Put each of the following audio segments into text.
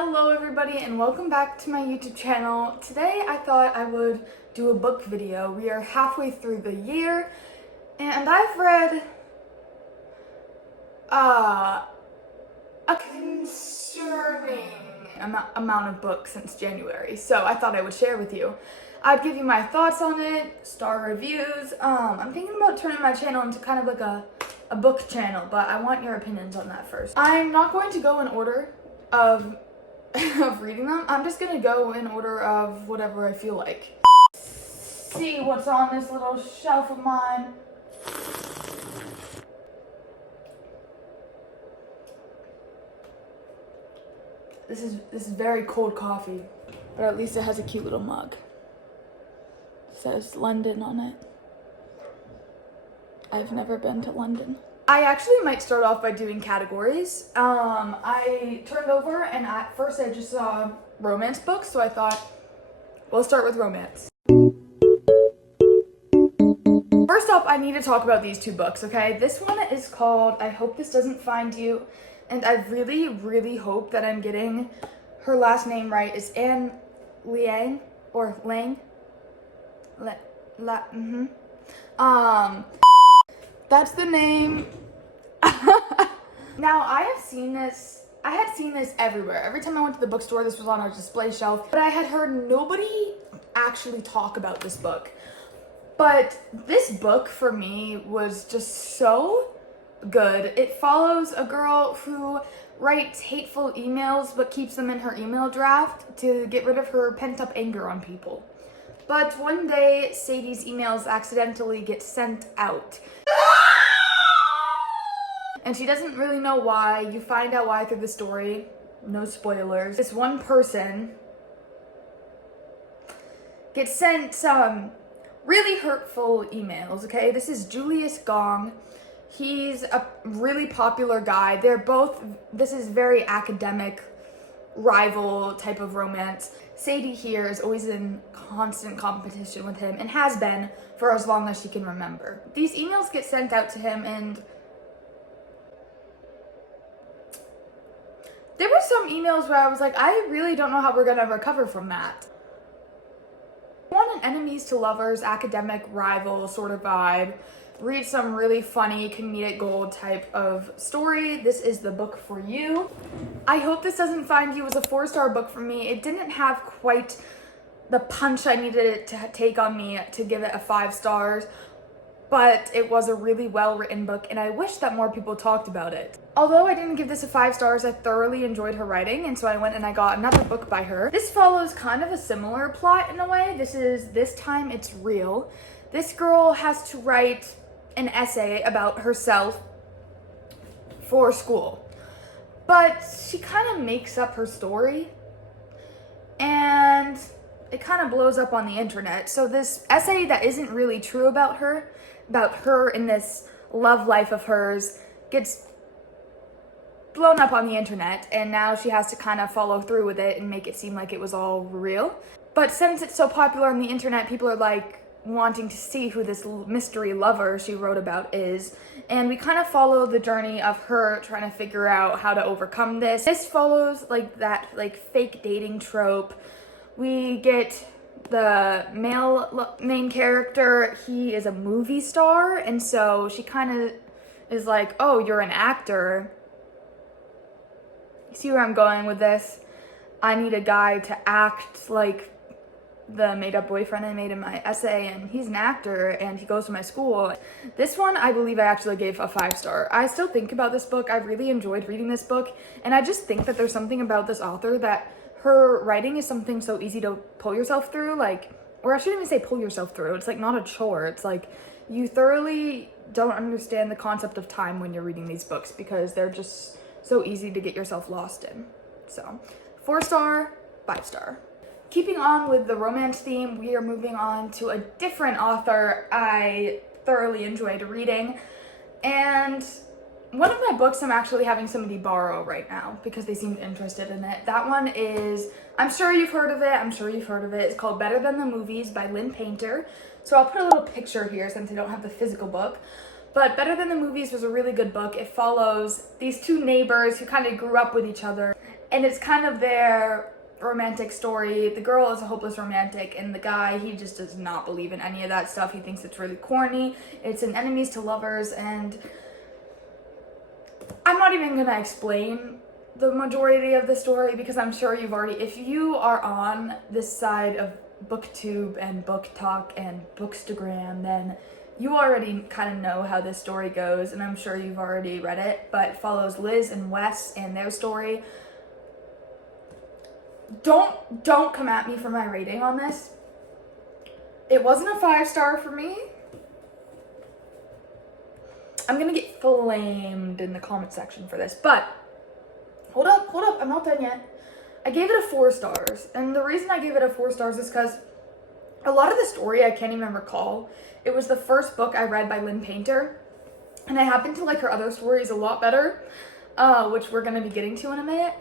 Hello everybody and welcome back to my YouTube channel. Today I thought I would do a book video. We are halfway through the year and I've read a concerning amount of books since January, so I thought I would share with you. I'd give you my thoughts on it, star reviews. I'm thinking about turning my channel into kind of like a book channel, but I want your opinions on that first. I'm not going to go in order of reading them. I'm just gonna go in order of whatever I feel like. See what's on this little shelf of mine. This is very cold coffee, but at least it has a cute little mug. It says London on it. I've never been to London. I actually might start off by doing categories. I turned over and at first I just saw romance books, so I thought, we'll start with romance. First up, I need to talk about these two books, okay? This one is called I Hope This Doesn't Find You, and I really, really hope that I'm getting her last name right. It's Anne Liang, or Lang? That's the name. Now, I had seen this everywhere. Every time I went to the bookstore, this was on our display shelf, but I had heard nobody actually talk about this book. But this book, for me, was just so good. It follows a girl who writes hateful emails, but keeps them in her email draft to get rid of her pent-up anger on people. But one day, Sadie's emails accidentally get sent out. And she doesn't really know why. You find out why through the story. No spoilers. This one person gets sent some really hurtful emails, okay? This is Julius Gong. He's a really popular guy. This is very academic, rival type of romance. Sadie here is always in constant competition with him and has been for as long as she can remember. These emails get sent out to him and there were some emails where I was like, I really don't know how we're gonna recover from that. I want an enemies to lovers, academic rival sort of vibe. Read some really funny comedic gold type of story. This is the book for you. I Hope This Doesn't Find You was a 4-star book for me. It didn't have quite the punch I needed it to take on me to give it a 5 stars, but it was a really well-written book and I wish that more people talked about it. Although I didn't give this a 5 stars, I thoroughly enjoyed her writing, and so I went and I got another book by her. This follows kind of a similar plot in a way. This time it's real. This girl has to write an essay about herself for school, but she kind of makes up her story and it kind of blows up on the internet. So this essay that isn't really true about her in this love life of hers gets blown up on the internet, and now she has to kind of follow through with it and make it seem like it was all real. But since it's so popular on the internet, people are like wanting to see who this mystery lover she wrote about is, and we kind of follow the journey of her trying to figure out how to overcome this. This follows that fake dating trope. We get the male main character. He is a movie star, and so she kind of is like, oh, you're an actor. You see where I'm going with this? I need a guy to act like the made-up boyfriend I made in my essay, and he's an actor and he goes to my school. This one, I believe I actually gave a 5-star. I still think about this book. I really enjoyed reading this book, and I just think that there's something about this author that her writing is something so easy to pull yourself through, or I shouldn't even say pull yourself through. It's like not a chore. It's like you thoroughly don't understand the concept of time when you're reading these books because they're just so easy to get yourself lost in. So 4-star, 5-star. Keeping on with the romance theme, we are moving on to a different author I thoroughly enjoyed reading. And one of my books I'm actually having somebody borrow right now because they seemed interested in it. That one is, I'm sure you've heard of it. It's called Better Than the Movies by Lynn Painter. So I'll put a little picture here since I don't have the physical book. But Better Than the Movies was a really good book. It follows these two neighbors who kind of grew up with each other. and it's kind of their romantic story. The girl is a hopeless romantic, and the guy, he just does not believe in any of that stuff. He thinks it's really corny. It's an enemies to lovers, and I'm not even gonna explain the majority of the story because I'm sure you've already, if you are on this side of booktube and book talk and bookstagram, then you already kind of know how this story goes, and I'm sure you've already read it, but it follows Liz and Wes and their story. Don't come at me for my rating on this. It wasn't a 5-star for me. I'm gonna get flamed in the comment section for this, but hold up, I'm not done yet. I gave it a 4 stars, and the reason I gave it a 4 stars is because a lot of the story I can't even recall. It was the first book I read by Lynn Painter, and I happen to like her other stories a lot better, which we're gonna be getting to in a minute.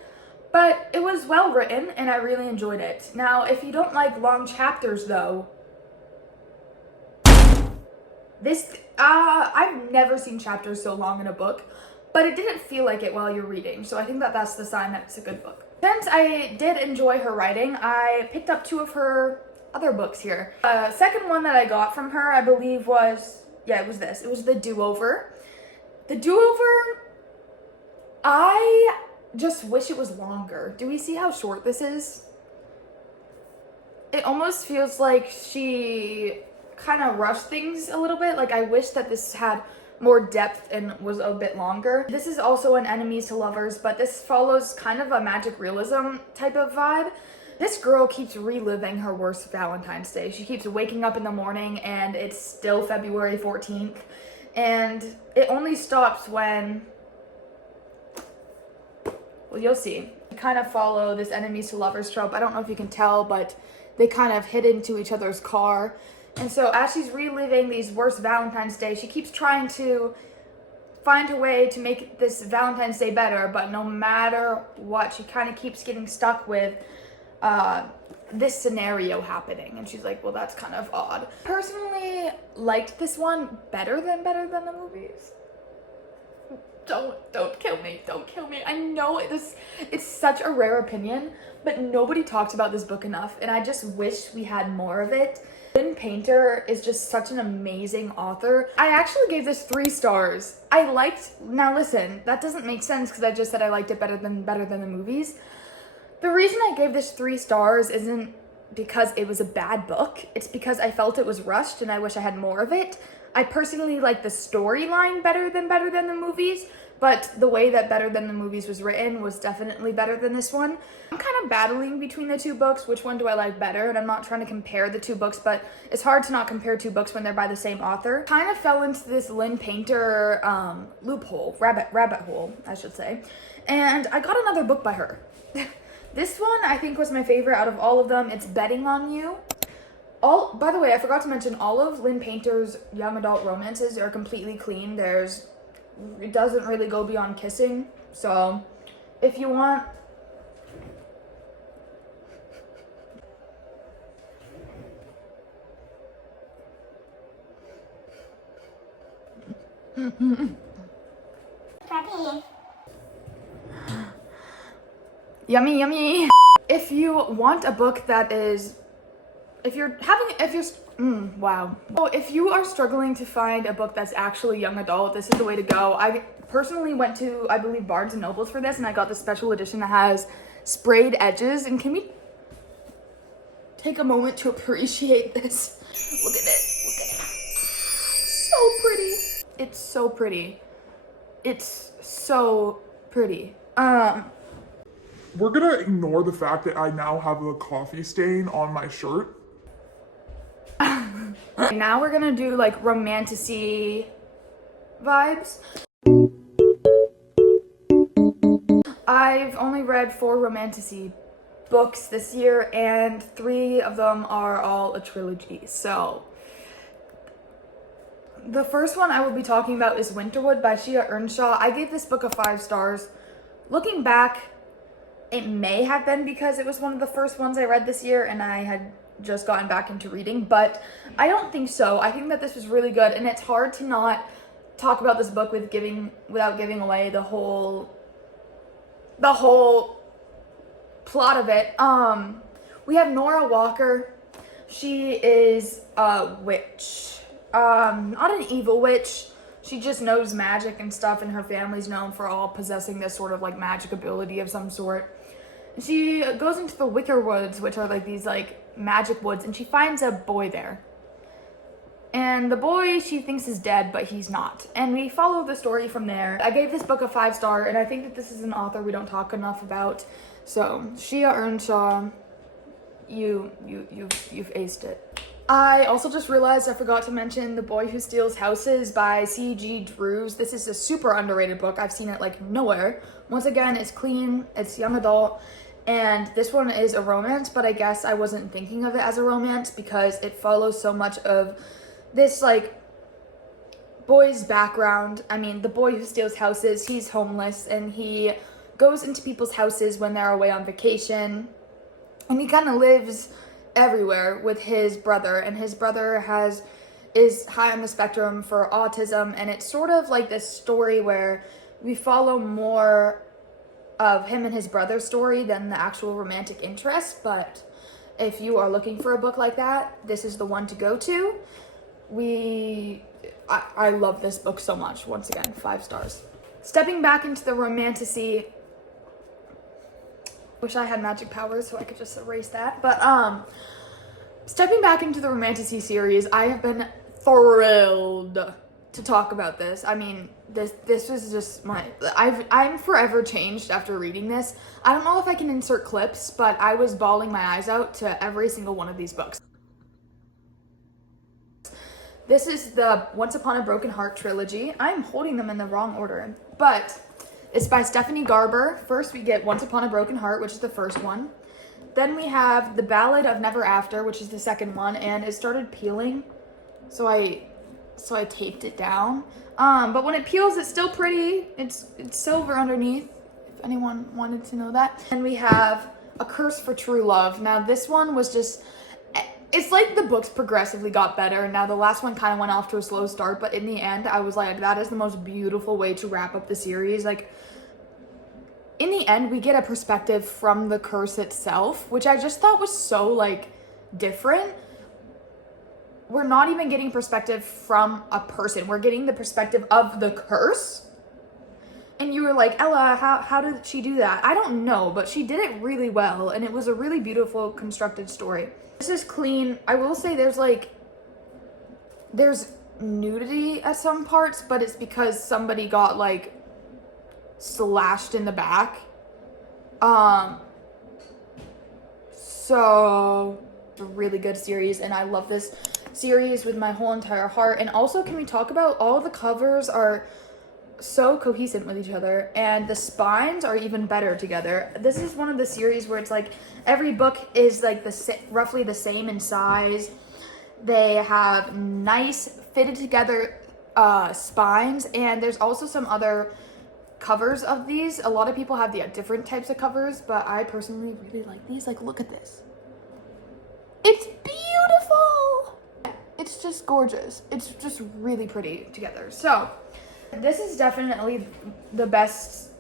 But it was well written, and I really enjoyed it. Now, if you don't like long chapters, though, I've never seen chapters so long in a book, but it didn't feel like it while you're reading, so I think that that's the sign that it's a good book. Since I did enjoy her writing, I picked up 2 of her other books here. Second one that I got from her, I believe was, it was this. It was The Do-Over. The Do-Over, I just wish it was longer. Do we see how short this is? It almost feels like she kind of rushed things a little bit. Like, I wish that this had more depth and was a bit longer. This is also an enemies to lovers, but this follows kind of a magic realism type of vibe. This girl keeps reliving her worst Valentine's Day. She keeps waking up in the morning and it's still February 14th, and it only stops when, well, you'll see. We kind of follow this enemies to lovers trope. I don't know if you can tell, but they kind of hit into each other's car. And so as she's reliving these worst Valentine's Day, she keeps trying to find a way to make this Valentine's Day better, but no matter what, she kind of keeps getting stuck with this scenario happening. And she's like, well, that's kind of odd. Personally liked this one better than the movies. Don't kill me. Don't kill me. I know it's such a rare opinion, but nobody talks about this book enough, and I just wish we had more of it. Lynn Painter is just such an amazing author. I actually gave this 3 stars. Now listen, that doesn't make sense because I just said I liked it better than the movies. The reason I gave this 3 stars isn't because it was a bad book. It's because I felt it was rushed and I wish I had more of it. I personally like the storyline better than the movies, but the way that Better Than the Movies was written was definitely better than this one. I'm kind of battling between the 2 books. Which one do I like better? And I'm not trying to compare the 2 books, but it's hard to not compare 2 books when they're by the same author. Kind of fell into this Lynn Painter rabbit hole, I should say. And I got another book by her. This one I think was my favorite out of all of them. It's Betting on You. By the way, I forgot to mention, all of Lynn Painter's young adult romances are completely clean. It doesn't really go beyond kissing. So if you want, yummy. If you want a book that is, if you are struggling to find a book that's actually young adult, this is the way to go. I personally went to, I believe, Barnes and Nobles for this, and I got the special edition that has sprayed edges. And can we take a moment to appreciate this? Look at it. So pretty. It's so pretty. It's so pretty. We're gonna ignore the fact that I now have a coffee stain on my shirt. Now we're gonna do like romantasy vibes. I've only read 4 romantasy books this year, and 3 of them are all a trilogy. So the first one I will be talking about is Winterwood by Shia Earnshaw. I gave this book a 5 stars. Looking back, it may have been because it was one of the first ones I read this year and I had just gotten back into reading, but I don't think so. I think that this was really good, and it's hard to not talk about this book without giving away the whole plot of it, we have Nora Walker. She is a witch. Not an evil witch. She just knows magic and stuff, and her family's known for all possessing this sort of like magic ability of some sort. And she goes into the Wicker Woods, which are like these like magic woods, and she finds a boy there. And the boy she thinks is dead, but he's not. And we follow the story from there. I gave this book a 5-star, and I think that this is an author we don't talk enough about. So, Shia Earnshaw, you've aced it. I also just realized I forgot to mention The Boy Who Steals Houses by C.G. Drews. This is a super underrated book. I've seen it like nowhere. Once again, it's clean, it's young adult, and this one is a romance, but I guess I wasn't thinking of it as a romance because it follows so much of this like boy's background. I mean, the boy who steals houses, he's homeless and he goes into people's houses when they're away on vacation, and he kind of lives everywhere with his brother, and his brother is high on the spectrum for autism, and it's sort of like this story where we follow more of him and his brother's story than the actual romantic interest. But if you are looking for a book like that, this is the one to go to. I love this book so much. Once again, 5 stars. Stepping back into the romantasy, wish I had magic powers so I could just erase that. But stepping back into the romantasy series, I have been thrilled to talk about this. I mean, this was just I'm forever changed after reading this. I don't know if I can insert clips, but I was bawling my eyes out to every single one of these books. This is the Once Upon a Broken Heart trilogy. I'm holding them in the wrong order, but it's by Stephanie Garber. First, we get Once Upon a Broken Heart, which is the first one. Then we have The Ballad of Never After, which is the second one, and it started peeling, so I taped it down. But when it peels, it's still pretty. It's silver underneath, if anyone wanted to know that. And we have A Curse for True Love. Now, this one was just... It's like the books progressively got better, and now the last one kind of went off to a slow start, but in the end, I was like, that is the most beautiful way to wrap up the series. Like, in the end, we get a perspective from the curse itself, which I just thought was so, like, different. We're not even getting perspective from a person. We're getting the perspective of the curse. And you were like, Ella, how did she do that? I don't know, but she did it really well, and it was a really beautiful, constructed story. This is clean. I will say there's nudity at some parts, but it's because somebody got, like, slashed in the back. So, it's a really good series, and I love this series with my whole entire heart. And also, can we talk about all the covers are so cohesive with each other, and the spines are even better together. This is one of the series where it's like every book is like roughly the same in size. They have nice fitted together spines, and there's also some other covers of these. A lot of people have the different types of covers, but I personally really like these. Like, look at this. It's beautiful. It's just gorgeous. It's just really pretty together. So this is definitely the best,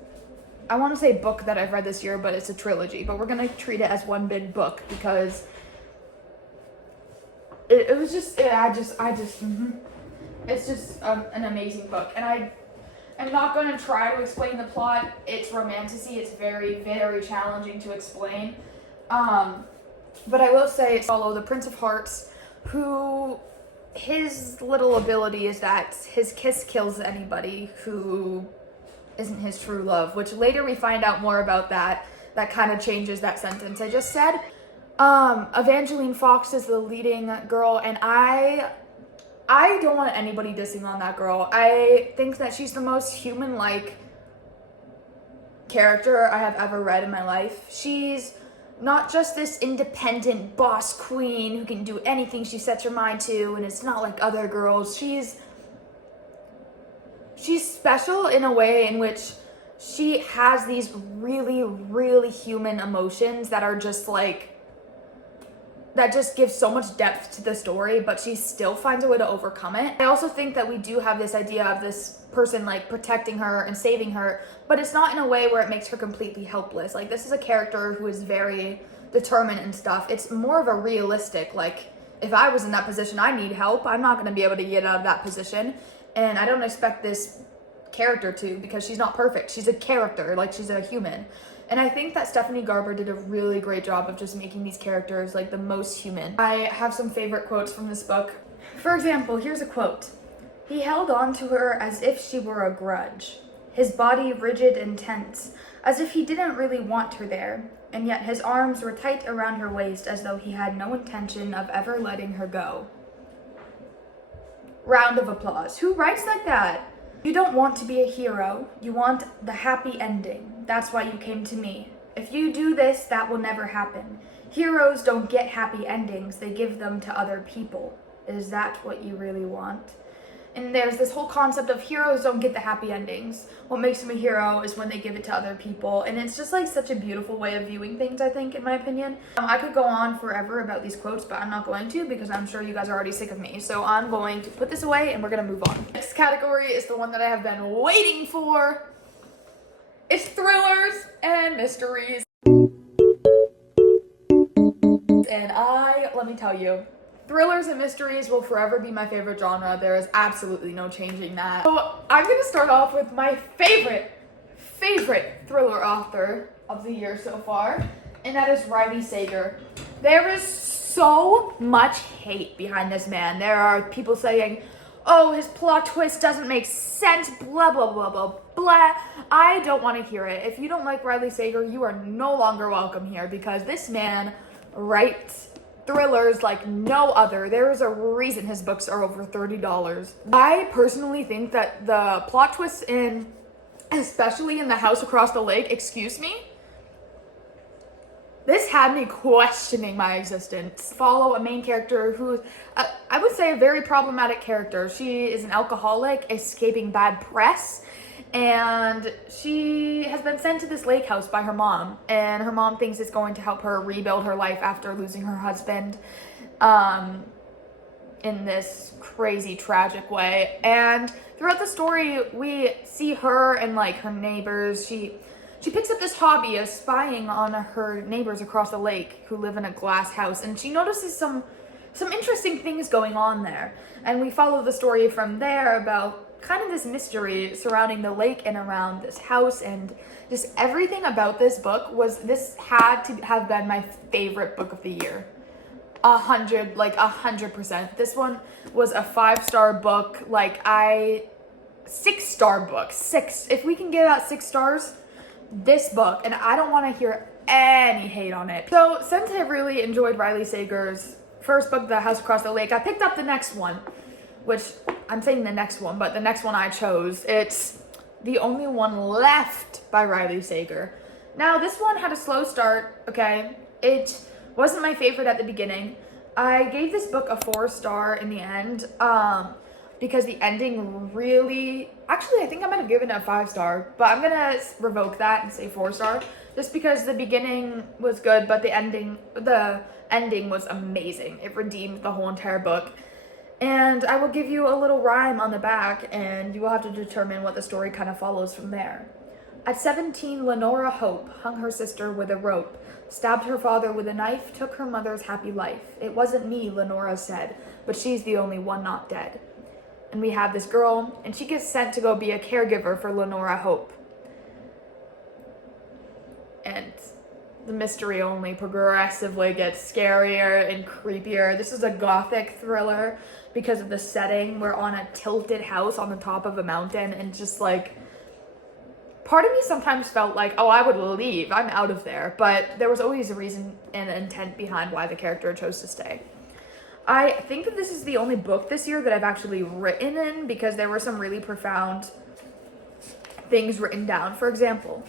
I want to say book that I've read this year, but it's a trilogy. But we're going to treat it as one big book because it was just, it's just an amazing book. And I'm not going to try to explain the plot. It's romantasy. It's very, very challenging to explain. But I will say follow the Prince of Hearts, who... his little ability is that his kiss kills anybody who isn't his true love, which later we find out more about that kind of changes that sentence I just said. Evangeline Fox is the leading girl, and I don't want anybody dissing on that girl. I think that she's the most human-like character I have ever read in my life. She's not just this independent boss queen who can do anything she sets her mind to, and it's not like other girls. She's special in a way in which she has these really, really human emotions that are just like, that just gives so much depth to the story, but she still finds a way to overcome it. I also think that we do have this idea of this person like protecting her and saving her, but it's not in a way where it makes her completely helpless. Like, this is a character who is very determined and stuff. It's more of a realistic, like, if I was in that position, I need help. I'm not going to be able to get out of that position. And I don't expect this character to, because she's not perfect. She's a character, like, she's a human. And I think that Stephanie Garber did a really great job of just making these characters like the most human. I have some favorite quotes from this book. For example, here's a quote. He held on to her as if she were a grudge, his body rigid and tense, as if he didn't really want her there, and yet his arms were tight around her waist as though he had no intention of ever letting her go. Round of applause. Who writes like that? You don't want to be a hero. You want the happy ending. That's why you came to me. If you do this, that will never happen. Heroes don't get happy endings. They give them to other people. Is that what you really want? And there's this whole concept of heroes don't get the happy endings. What makes them a hero is when they give it to other people. And it's just like such a beautiful way of viewing things, I think, in my opinion. I could go on forever about these quotes, but I'm not going to because I'm sure you guys are already sick of me. So I'm going to put this away and we're going to move on. Next category is the one that I have been waiting for. It's thrillers and mysteries. And let me tell you, thrillers and mysteries will forever be my favorite genre. There is absolutely no changing that. So I'm going to start off with my favorite thriller author of the year so far, and that is Riley Sager. There is so much hate behind this man. There are people saying, oh, his plot twist doesn't make sense, blah, blah, blah, blah, blah. I don't want to hear it. If you don't like Riley Sager, you are no longer welcome here because this man writes thrillers like no other. There is a reason his books are over $30. I personally think that the plot twists especially in The House Across the Lake, excuse me, this had me questioning my existence. Follow a main character who, I would say, a very problematic character. She is an alcoholic escaping bad press, and she has been sent to this lake house by her mom, and her mom thinks it's going to help her rebuild her life after losing her husband in this crazy, tragic way. And throughout the story, we see her and like her neighbors. She picks up this hobby of spying on her neighbors across the lake who live in a glass house, and she notices some interesting things going on there. And we follow the story from there about kind of this mystery surrounding the lake and around this house, and just everything about this book this had to have been my favorite book of the year. 100%. This one was a 5-star book. 6-star book. 6. If we can give out 6 stars, this book, and I don't want to hear any hate on it. So since I really enjoyed Riley Sager's first book, The House Across the Lake, I picked up the next one, which I'm saying the next one, but the next one I chose, it's The Only One Left by Riley Sager. Now, this one had a slow start, okay? It wasn't my favorite at the beginning. I gave this book a 4-star in the end, because the ending really, actually, I think I might have given it a 5-star, but I'm gonna revoke that and say 4-star, just because the beginning was good, but the ending was amazing. It redeemed the whole entire book. And I will give you a little rhyme on the back, and you will have to determine what the story kind of follows from there. At 17, Lenora Hope hung her sister with a rope, stabbed her father with a knife, took her mother's happy life. It wasn't me, Lenora said, but she's the only one not dead. And we have this girl, and she gets sent to go be a caregiver for Lenora Hope. And the mystery only progressively gets scarier and creepier. This is a gothic thriller because of the setting. We're on a tilted house on the top of a mountain, and just like, part of me sometimes felt like, oh, I would leave. I'm out of there. But there was always a reason and intent behind why the character chose to stay. I think that this is the only book this year that I've actually written in, because there were some really profound things written down. For example,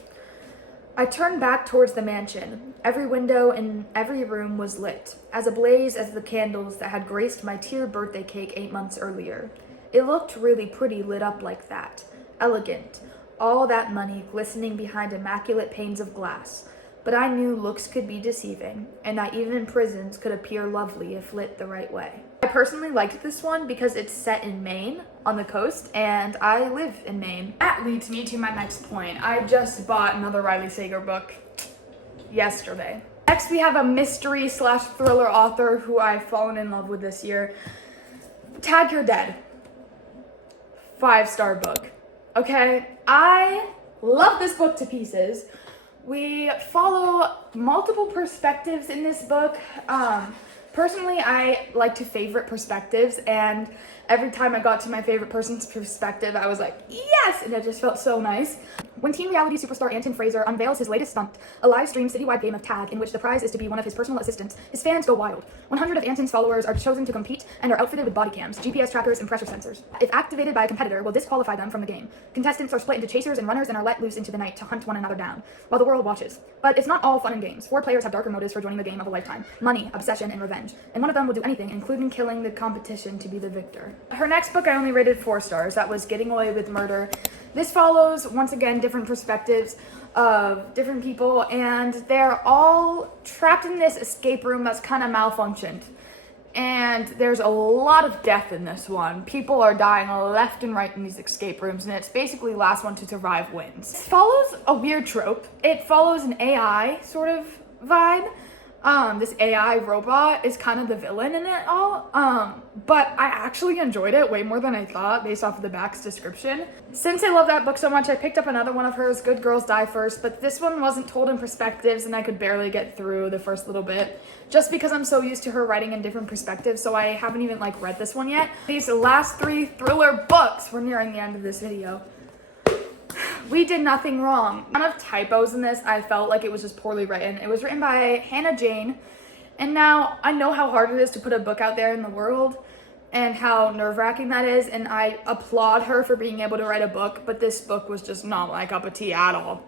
I turned back towards the mansion. Every window in every room was lit, as ablaze as the candles that had graced my tier birthday cake 8 months earlier. It looked really pretty lit up like that. Elegant. All that money glistening behind immaculate panes of glass. but I knew looks could be deceiving, and that even prisons could appear lovely if lit the right way. I personally liked this one because it's set in Maine on the coast, and I live in Maine. That leads me to my next point. I just bought another Riley Sager book yesterday. Next, we have a mystery / thriller author who I've fallen in love with this year. Tag You're Dead. 5-star book. Okay, I love this book to pieces. We follow multiple perspectives in this book. Personally, I like to favorite perspectives, and every time I got to my favorite person's perspective, I was like, yes! And it just felt so nice. When teen reality superstar Anton Fraser unveils his latest stunt, a live-stream citywide game of tag in which the prize is to be one of his personal assistants, his fans go wild. 100 of Anton's followers are chosen to compete and are outfitted with body cams, GPS trackers, and pressure sensors. If activated by a competitor, will disqualify them from the game. Contestants are split into chasers and runners and are let loose into the night to hunt one another down, while the world watches. But it's not all fun and games. 4 players have darker motives for joining the game of a lifetime: money, obsession, and revenge. And one of them will do anything, including killing the competition, to be the victor. Her next book I only rated 4 stars. That was Getting Away with Murder. This follows, once again, different perspectives of different people, and they're all trapped in this escape room that's kind of malfunctioned. And there's a lot of death in this one. People are dying left and right in these escape rooms, and it's basically last one to survive wins. It follows a weird trope. It follows an AI sort of vibe. This AI robot is kind of the villain in it all. But I actually enjoyed it way more than I thought based off of the back's description. Since I love that book so much, I picked up another one of hers, Good Girls Die First, but this one wasn't told in perspectives and I could barely get through the first little bit just because I'm so used to her writing in different perspectives, so I haven't even read this one yet. These last 3 thriller books, we're nearing the end of this video. We Did Nothing Wrong. None of typos in this. I felt like it was just poorly written. It was written by Hannah Jane, and now I know how hard it is to put a book out there in the world and how nerve-wracking that is, and I applaud her for being able to write a book, but this book was just not my cup of tea at all.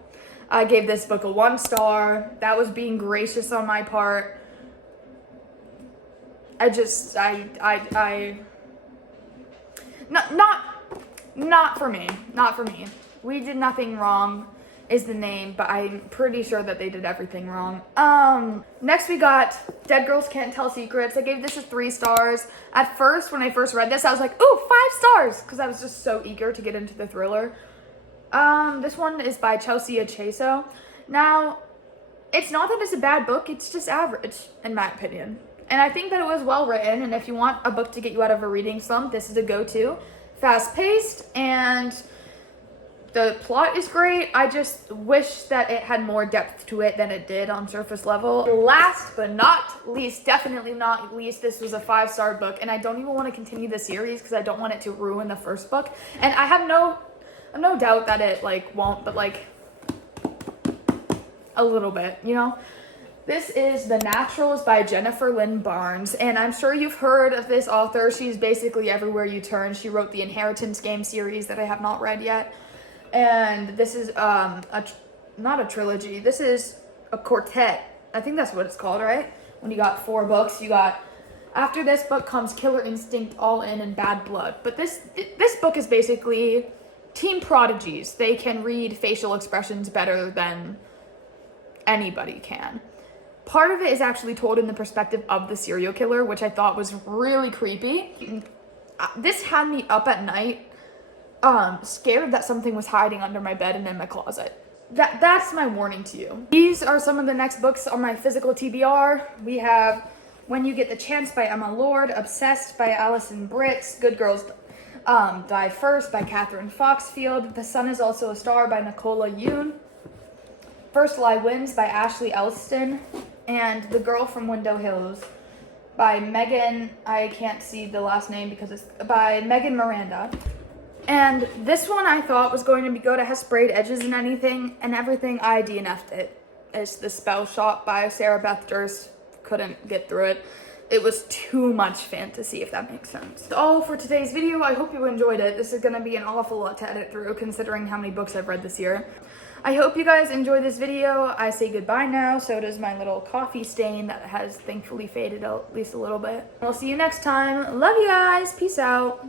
I gave this book a 1 star. That was being gracious on my part. Not for me. Not for me. We Did Nothing Wrong is the name, but I'm pretty sure that they did everything wrong. Next we got Dead Girls Can't Tell Secrets. I gave this a 3 stars. At first, when I first read this, I was like, ooh, 5 stars, because I was just so eager to get into the thriller. This one is by Chelsea Acheso. Now, it's not that it's a bad book, it's just average, in my opinion. And I think that it was well written, and if you want a book to get you out of a reading slump, this is a go-to. Fast-paced, and the plot is great. I just wish that it had more depth to it than it did on surface level. Last but not least, definitely not least, this was a 5-star book, and I don't even want to continue the series because I don't want it to ruin the first book. And I have no doubt that it won't, but a little bit, you know? This is The Naturals by Jennifer Lynn Barnes, and I'm sure you've heard of this author. She's basically everywhere you turn. She wrote the Inheritance Game series that I have not read yet. And this is not a trilogy. This is a quartet. I think that's what it's called, right? When you got 4 books, you got, after this book comes Killer Instinct, All In, and Bad Blood. But this book is basically teen prodigies. They can read facial expressions better than anybody can. Part of it is actually told in the perspective of the serial killer, which I thought was really creepy. This had me up at night, scared that something was hiding under my bed and in my closet. That's my warning to you. These are some of the next books on my physical TBR. We have When You Get the Chance by Emma Lord, Obsessed by Alison Britz, Good Girls Die First by Catherine Foxfield, The Sun Is Also a Star by Nicola Yoon, First Lie Wins by Ashley Elston, and The Girl from Window Hills by Megan, I can't see the last name because it's by Megan Miranda. And this one I thought was going to be good. It has sprayed edges and everything. I DNF'd it. It's The Spell Shop by Sarah Beth Durst. Couldn't get through it. It was too much fantasy, if that makes sense. That's all for today's video. I hope you enjoyed it. This is going to be an awful lot to edit through considering how many books I've read this year. I hope you guys enjoyed this video. I say goodbye now. So does my little coffee stain that has thankfully faded out at least a little bit. We'll see you next time. Love you guys. Peace out.